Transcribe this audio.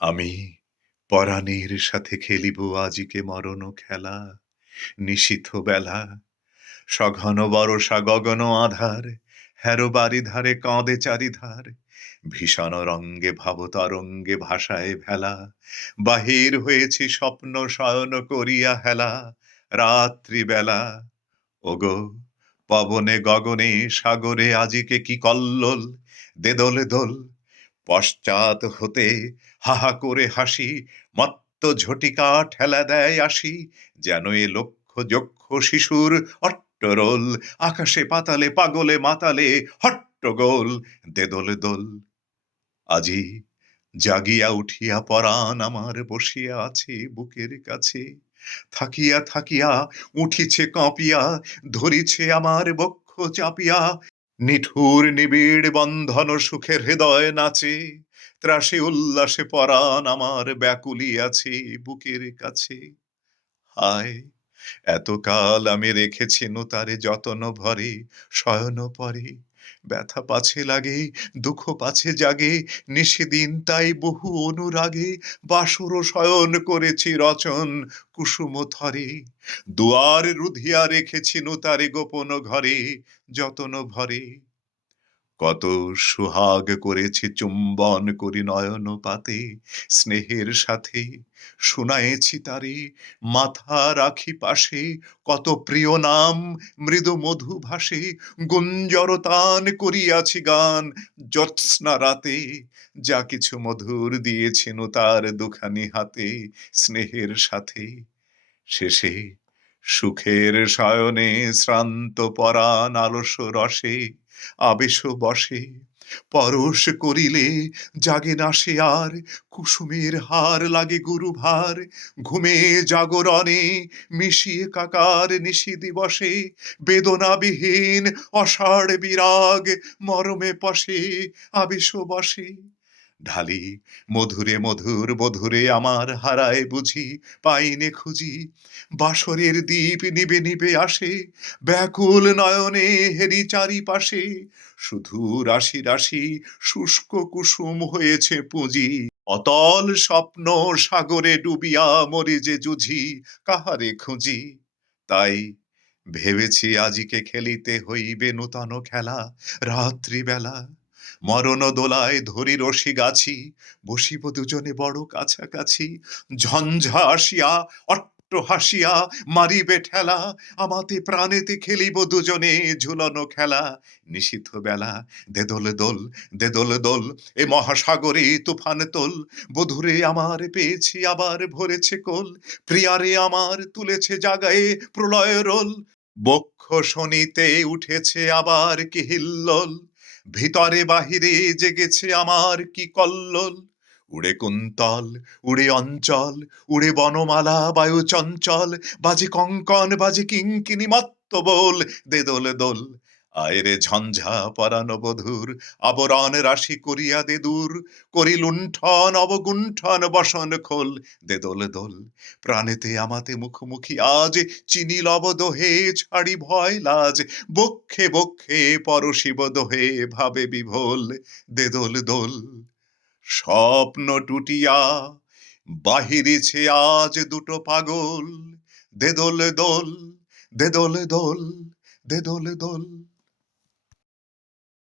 আমি পরাণের সাথে খেলিব আজিকে মরণ খেলা। নিশীথ বেলা, সঘন বরষা গগন আধার, হেরো বারিধারে কাঁদে চারিধার। ভীষণ রঙ্গে ভাবতরঙ্গে ভাষায় ভেলা। বাহির হয়েছি স্বপ্ন শয়ন করিয়া হেলা। রাত্রিবেলা, ওগো পবনে গগনে সাগরে আজিকে কি কল্লোল। দে দোলে দোল, পশ্চাৎ হতে হাহা করে হাসি, মত্ত ঝটিকা ঠেলা দেয় আসি। যেন এ লক্ষ যক্ষ শিশুর অট্টরোল, আকাশে পাতালে পাগলে মাতালে হট্টগোল। দে দোলে দোল, আজি জাগিয়া উঠিয়া পরাণ আমার বসিয়া আছে বুকের কাছে। থাকিয়া থাকিয়া উঠিছে কাঁপিয়া, ধরিছে আমার বক্ষ চাপিয়া। নিঠুর নিবিড় বন্ধন সুখের হৃদয় নাচে, ত্রাসে উল্লাসে পরাণ আমার ব্যাকুলি আছে বুকের কাছে। হায়, এতকাল আমি রেখেছি তারে যতন ভরে, শয়ন পরে। ব্যথা পাছে লাগে, দুঃখ পাছে জাগে, নিশিদিন তাই বহু অনুরাগে বাসর শয়ন করেছি রচন কুসুম থরে। দুয়ার রুধিয়া রেখেছি তারে গোপন ঘরে, যতন ভরে। কত সুহাগ করেছি চুম্বন করি নয়ন পাতে, স্নেহের সাথে শুনায়েছি তারে মাথা রাখি পাশে। কত প্রিয় নাম মৃদু মধু ভাসে, গুঞ্জর তান করিয়াছি গান জ্যোৎস্না রাতে। যা কিছু মধুর দিয়েছি তার দুখানি হাতে, স্নেহের সাথে। শেষে সুখের শয়নে শ্রান্ত পরাণ আলস রসে আবেশ বসে। পরশ করিলে জাগে না সে আর, কুসুমের হার লাগে গুরু ভার। ঘুমে জাগরণে মিশিয়ে কাকার নিশি দিবসে, বেদনাবিহীন অষাঢ় বিরাগ মরমে পশে আবেশ বসে। ঢালি মধুরে মধুর বধুরে আমার হারায় বুঝি, পাইনে খুঁজি। বাসরের দীপ নিবে নিবে আসে, ব্যাকুল নয়নে হেরি চারিপাশে। শুধু রাশি রাশি শুষ্ক কুসুম হয়েছে পুঁজি। অতল স্বপ্ন সাগরে ডুবিয়া মরে যে জুঝি, কাহারে খুঁজি। তাই ভেবেছি আজিকে খেলিতে হইবে নূতন খেলা। রাত্রিবেলা মরণ দোলায় ধরি রশি গাছি, বসিব দুজনে বড় কাছাকাছি। ঝঞ্ঝা আসিয়া অট্ট হাসিয়া মারিবে ঠেলা, আমাতে প্রাণেতে খেলিব দুজনে ঝুলনো খেলা। নিশীথ বেলা, দে দোলে দোল, দে দোলে দোল, এ মহাসাগরে তুফান তোল। বধুরে আমার পেয়েছি আবার ভরেছে কোল, প্রিয়ারে আমার তুলেছে জাগায়ে প্রলয় রোল। বক্ষ শনিতে উঠেছে আবার কি হিল্লোল, ভিতরে বাহিরে জেগেছে আমার কি কল্লোল। উড়ে কুন্তল, উড়ে অঞ্চল, উড়ে বনমালা বায়ু চঞ্চল। বাজে কঙ্কন বাজে কিঙ্কিনি মত্ত বোল, দে দোলে দোল। আয়রে ঝঞ্ঝা পরাণ বধুর, আবরণ রাশি করিয়া দে দূর। করি লুণ্ঠন অবগুণ্ঠন বসন খোল, দে দোলে দোল। প্রাণেতে আমাতে মুখোমুখি আজ, চিনি লব দোহে ছাড়ি ভয় লাজ। বক্ষে বক্ষে পরশিব দোহে ভাবে বিভোল, দে দোল দোল। স্বপ্ন টুটিয়া বাহিরেছে আজ দুটো পাগল, দে দোল দোল, দে দোল দোল, দে দোল দোল।